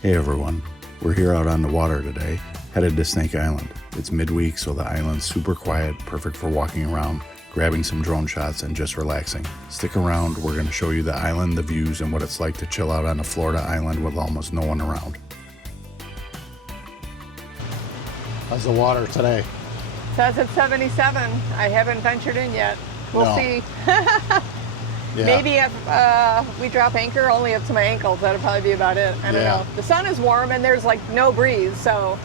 Hey everyone, we're here out on the water today, headed to Snake Island. It's midweek, so the island's super quiet, perfect for walking around, grabbing some drone shots, and just relaxing. Stick around, we're going to show you the island, the views, and what it's like to chill out on a Florida island with almost no one around. How's the water today? Says it's 77. I haven't ventured in yet. We'll see. Yeah. Maybe if we drop anchor only up to my ankles, that'll probably be about it. I don't know. The sun is warm and there's like no breeze, so.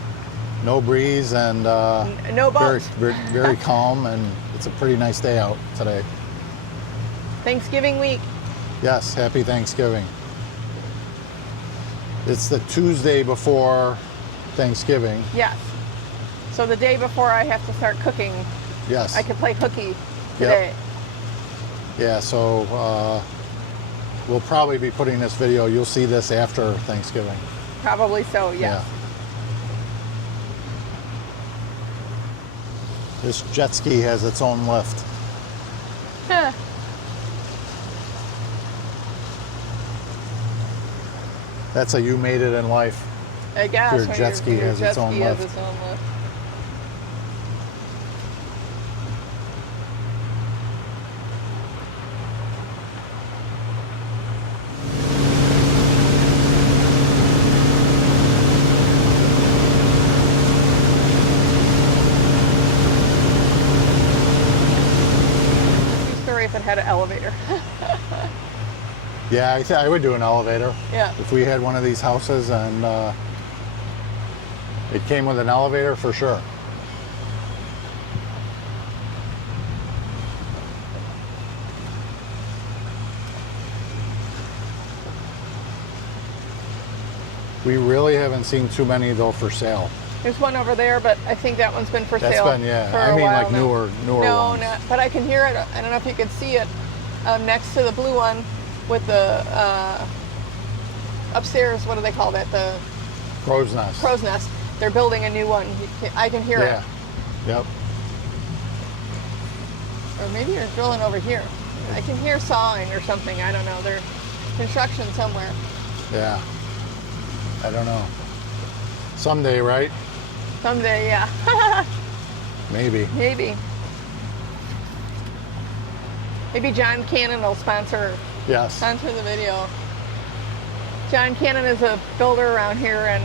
No breeze and no boat. Very calm, and it's a pretty nice day out today. Thanksgiving week. Yes, happy Thanksgiving. It's the Tuesday before Thanksgiving. Yes. So the day before I have to start cooking. Yes. I could play hooky today. Yep. Yeah, so we'll probably be putting this video, you'll see this after Thanksgiving. Probably so, yes. Yeah. This jet ski has its own lift. Huh. That's a you made it in life. I guess. Your jet ski has its own lift. If it had an elevator. Yeah, I would do an elevator. Yeah. If we had one of these houses and it came with an elevator, for sure. We really haven't seen too many though for sale. There's one over there, but I think that one's been for sale. That's been, yeah. For I mean, like now. newer no, ones. No, but I can hear it. I don't know if you can see it next to the blue one with the upstairs. What do they call that? The crow's nest. Crow's nest. They're building a new one. I can hear it. Yep. Or maybe they're drilling over here. I can hear sawing or something. I don't know. There's construction somewhere. Yeah. I don't know. Someday, right? Someday, yeah. Maybe. Maybe John Cannon will sponsor the video. John Cannon is a builder around here, and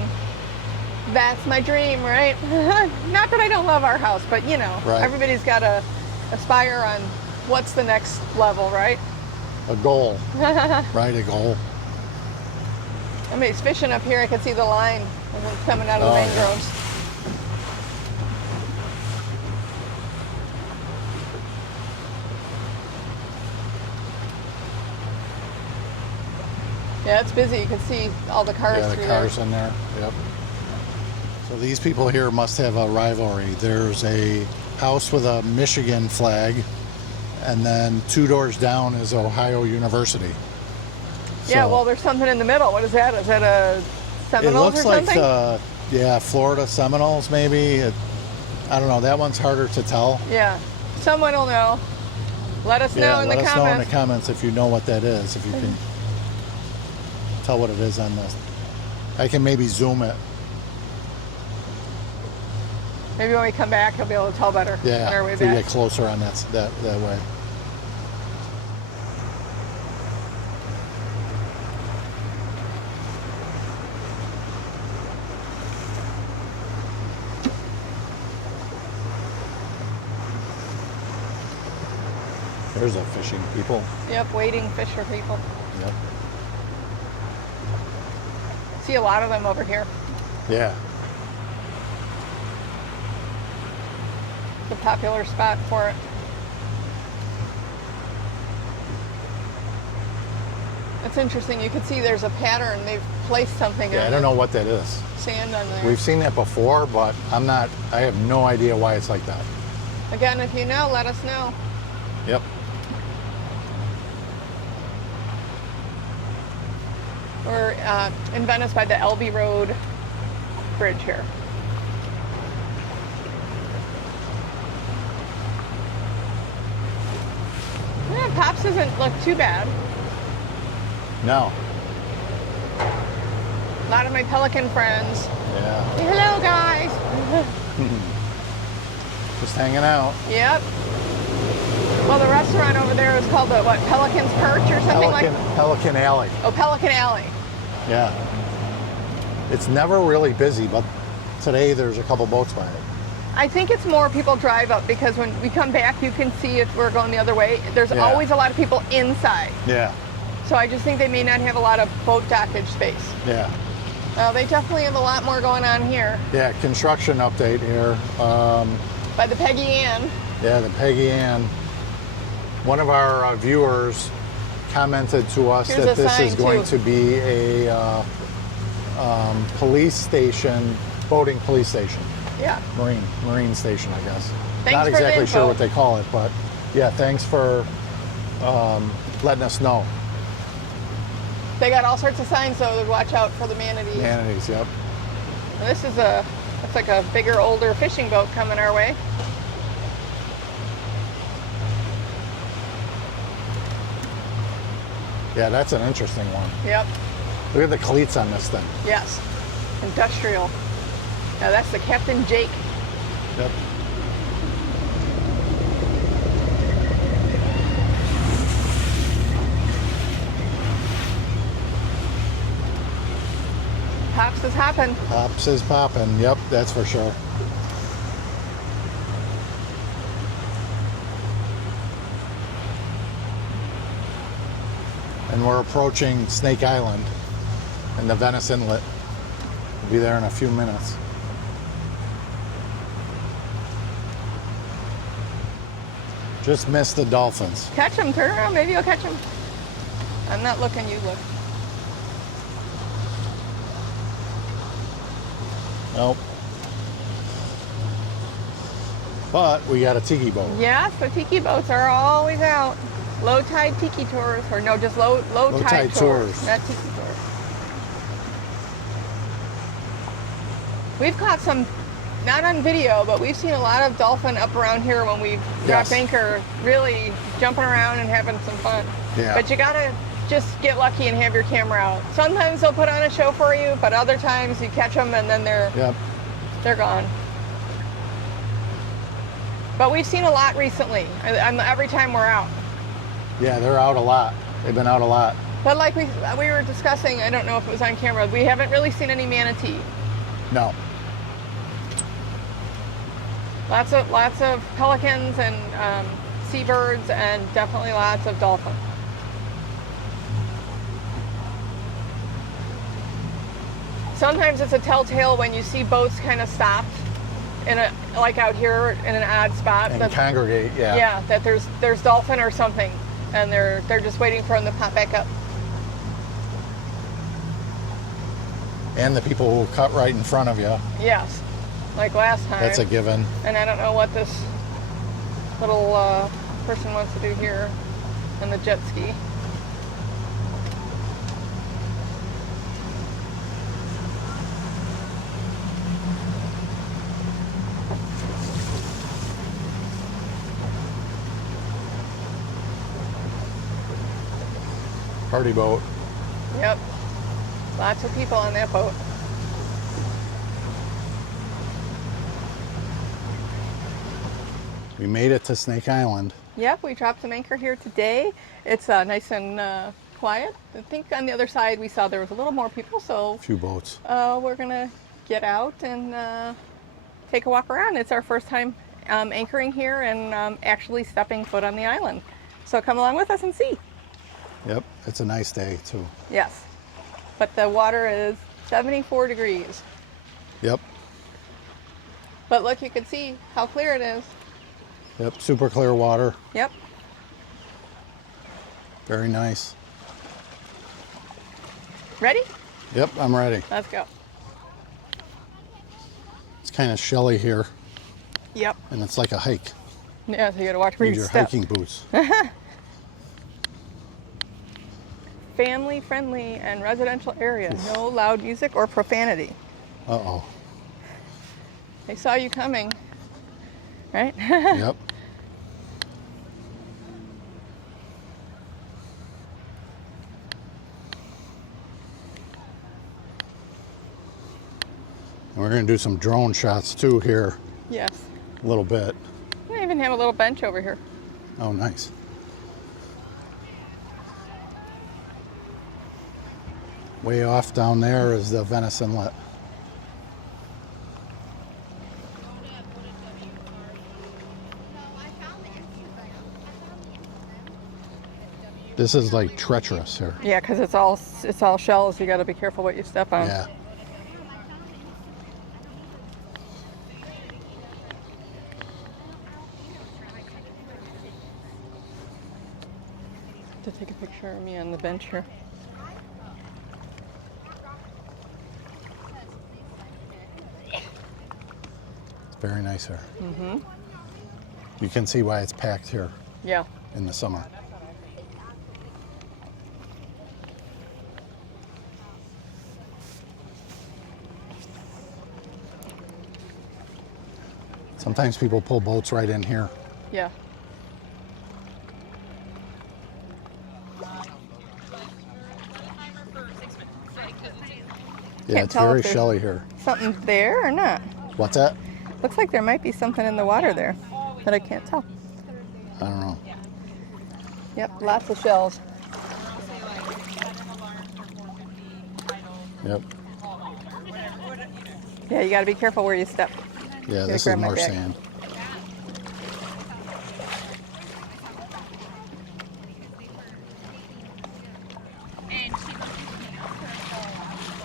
that's my dream, right? Not that I don't love our house, but you know, everybody's got to aspire on what's the next level, right? A goal. Right, a goal. Somebody's fishing up here. I can see the line coming out of the mangroves. Yeah, it's busy. You can see all the cars through there. Yeah, the cars in there. Yep. So these people here must have a rivalry. There's a house with a Michigan flag, and then 2 doors down is Ohio University. Yeah, well, there's something in the middle. What is that? Is that a Seminoles or something? It looks like, Florida Seminoles, maybe. I don't know. That one's harder to tell. Yeah. Someone will know. Let us know in the comments. Let us know in the comments if you know what that is, if you can tell what it is on this. I can maybe zoom it. Maybe when we come back, you'll be able to tell better. Yeah, on our way if back. we get closer on that way. There's a fishing people. Yep, waiting fish for people. Yep. See a lot of them over here. Yeah. It's a popular spot for it. It's interesting. You can see there's a pattern. They've placed something. Yeah, I don't know what that is. Sand on there. We've seen that before, but I have no idea why it's like that. Again, if you know, let us know. Yep. We're in Venice by the Elbe Road bridge here. Yeah, Pops doesn't look too bad. No. A lot of my pelican friends. Yeah. Say hello, guys. Just hanging out. Yep. Well, the restaurant over there is called the, what, Pelican's Perch or something like that? Pelican Alley. Oh, Pelican Alley. Yeah. It's never really busy, but today there's a couple boats by it. I think it's more people drive up because when we come back, you can see if we're going the other way. There's always a lot of people inside. Yeah. So I just think they may not have a lot of boat dockage space. Yeah. Well, they definitely have a lot more going on here. Yeah, construction update here. By the Peggy Ann. Yeah, the Peggy Ann. One of our viewers commented to us that this is going to be a police station, boating police station. Yeah. Marine station, I guess. Thanks Not for exactly the sure info. what they call it, but yeah, thanks for letting us know. They got all sorts of signs though to watch out for the manatees. Manatees, yep. And this is it's like a bigger, older fishing boat coming our way. Yeah, that's an interesting one. Yep. Look at the cleats on this thing. Yes. Industrial. Now that's the Captain Jake. Yep. Pops is hopping. Pops is popping. Yep, that's for sure. And we're approaching Snake Island and the Venice Inlet. We'll be there in a few minutes. Just missed the dolphins. Catch him, turn around, maybe you'll catch him. I'm not looking, you look. Nope. But we got a tiki boat. Yes, the tiki boats are always out. Low tide tiki tours, or no, just low tide tours. Not tiki tours. We've caught some, not on video, but we've seen a lot of dolphin up around here when we've dropped anchor, really jumping around and having some fun. Yeah. But you gotta just get lucky and have your camera out. Sometimes they'll put on a show for you, but other times you catch them and then they're gone. But we've seen a lot recently. Every time we're out. Yeah, they're out a lot. They've been out a lot. But like we were discussing, I don't know if it was on camera, we haven't really seen any manatee. No. Lots of pelicans and seabirds, and definitely lots of dolphins. Sometimes it's a telltale when you see boats kind of stopped like out here in an odd spot. And congregate, yeah. Yeah, that there's dolphin or something, and they're just waiting for them to pop back up. And the people who will cut right in front of you. Yes, like last time. That's a given. And I don't know what this little person wants to do here on the jet ski. Party boat. Yep. Lots of people on that boat. We made it to Snake Island. Yep, we dropped some anchor here today. It's nice and quiet. I think on the other side we saw there was a little more people, so A few boats. we're gonna get out and take a walk around. It's our first time anchoring here and actually stepping foot on the island. So come along with us and see. Yep, it's a nice day too. Yes, but the water is 74 degrees. Yep. But look, you can see how clear it is. Yep, super clear water. Yep. Very nice. Ready? Yep, I'm ready. Let's go. It's kind of shelly here, Yep. and it's like a hike. Yeah, so you gotta watch where Need you your step. hiking boots. Family friendly and residential area. No loud music or profanity. Uh-oh. They saw you coming, right? Yep. We're going to do some drone shots too here. Yes. A little bit. I even have a little bench over here. Oh, nice. Way off down there is the Venice Inlet. This is like treacherous here. Yeah, because it's all shells. You got to be careful what you step on. Yeah. To take a picture of me on the bench here. It's very nice here. Mm-hmm. You can see why it's packed here. Yeah. In the summer. Sometimes people pull boats right in here. Yeah. Yeah, it's very shelly here. Something there or not? What's that? Looks like there might be something in the water there, but I can't tell. I don't know. Yep, lots of shells. Yep. Yeah, you got to be careful where you step. Yeah, this is more sand.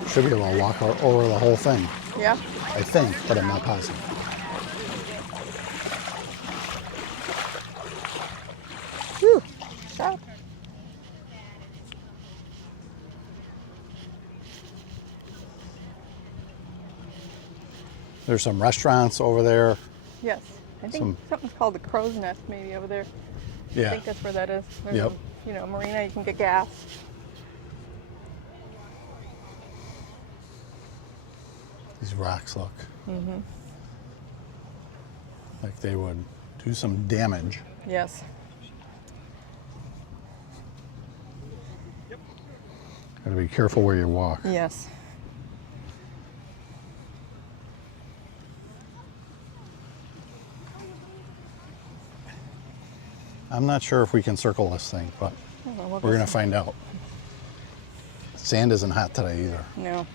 Should be able to walk over the whole thing. Yeah. I think, but I'm not positive. Whew. Stop. There's some restaurants over there. Yes. I think something's called the Crow's Nest maybe over there. Yeah. I think that's where that is. There's Yep. a marina, you can get gas. These rocks look like they would do some damage. Yes. Gotta be careful where you walk. Yes. I'm not sure if we can circle this thing, but we're gonna find out. Sand isn't hot today either. No.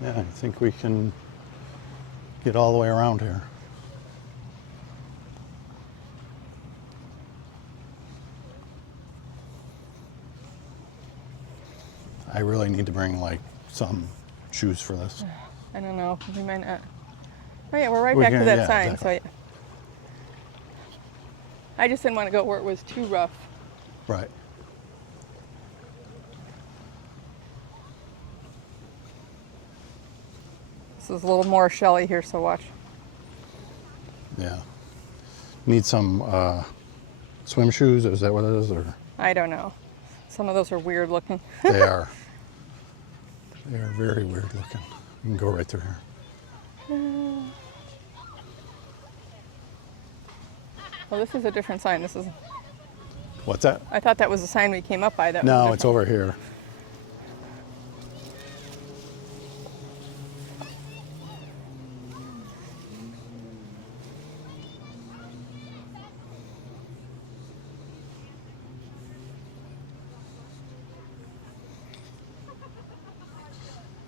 Yeah, I think we can get all the way around here. I really need to bring like some shoes for this. I don't know. We might not. Oh yeah, we're right back to that sign. Exactly. So I just didn't want to go where it was too rough. Right. This is a little more shelly here, so watch. Yeah. Need some swim shoes, is that what it is? Or I don't know. Some of those are weird looking. They are. They are very weird looking. You can go right through here. Well, this is a different sign. This is. What's that? I thought that was the sign we came up by. That no, it's over here.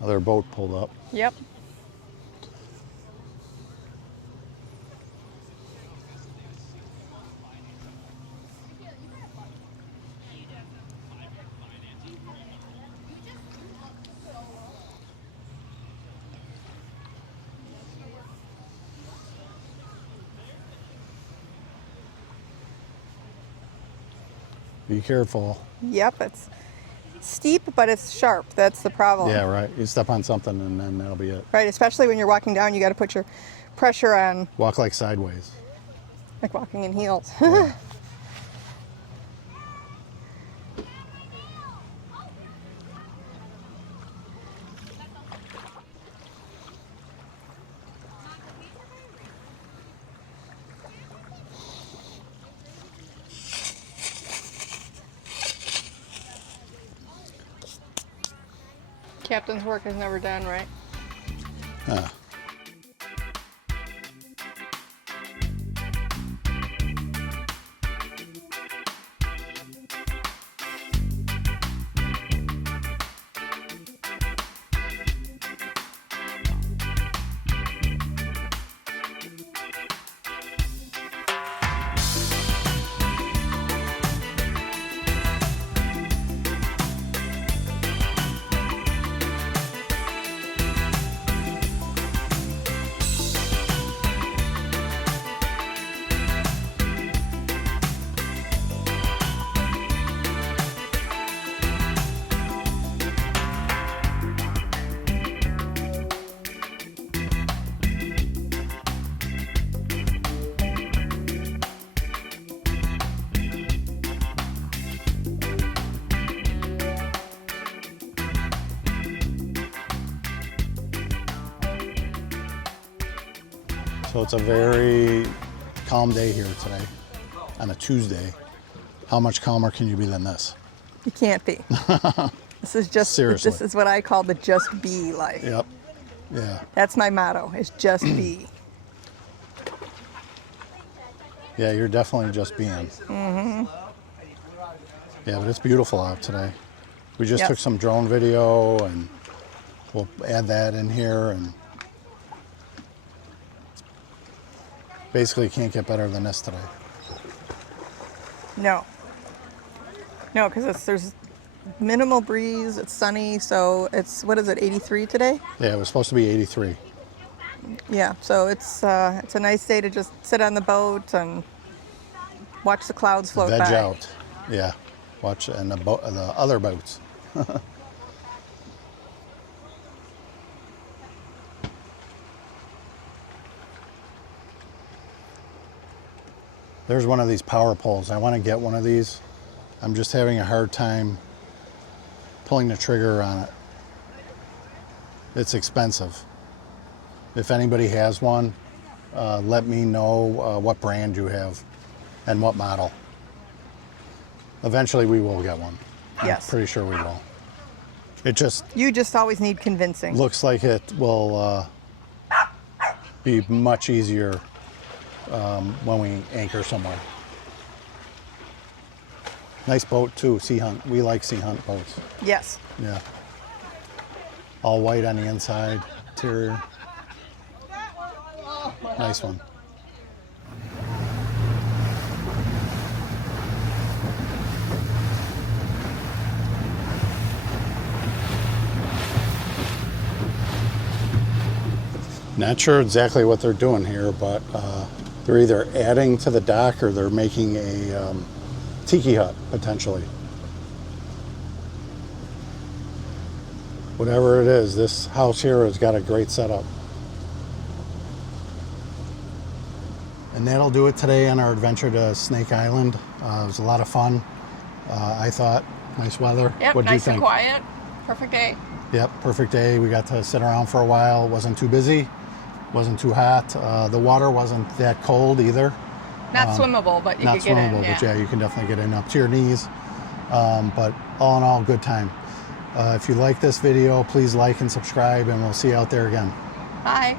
Another boat pulled up. Yep. Be careful. Yep, it's steep, but it's sharp. That's the problem. Yeah, right. You step on something and then that'll be it. Right, especially when you're walking down, you got to put your pressure on. Walk like sideways. Like walking in heels. Yeah. Captain's work is never done, right? So it's a very calm day here today on a Tuesday. How much calmer can you be than this? You can't be. This is just, Seriously. This is what I call the just be life. Yep. Yeah. That's my motto, is just be. Yeah, you're definitely just being. Mm-hmm. Yeah, but it's beautiful out today. We just took some drone video and we'll add that in here, and basically can't get better than this today. No, because there's minimal breeze, it's sunny, so it's, what is it, 83 today? Yeah, it was supposed to be 83. Yeah, so it's a nice day to just sit on the boat and watch the clouds float by. Veg out. Yeah, watch, and the other boats. There's one of these power poles. I want to get one of these. I'm just having a hard time pulling the trigger on it. It's expensive. If anybody has one, let me know what brand you have and what model. Eventually we will get one. Yes. I'm pretty sure we will. You just always need convincing. Looks like it will be much easier when we anchor somewhere. Nice boat too, sea hunt. We like sea hunt boats. Yes. Yeah. All white on the inside, interior. Nice one. Not sure exactly what they're doing here, but they're either adding to the dock or they're making a tiki hut, potentially. Whatever it is, this house here has got a great setup. And that'll do it today on our adventure to Snake Island. It was a lot of fun, I thought. Nice weather. Yep, What'd you nice think? and quiet. Perfect day. Yep, perfect day. We got to sit around for a while. It wasn't too busy, wasn't too hot. The water wasn't that cold either. Not swimmable, but you could get in. But yeah, you can definitely get in up to your knees. But all in all, good time. If you like this video, please like and subscribe, and we'll see you out there again. Bye.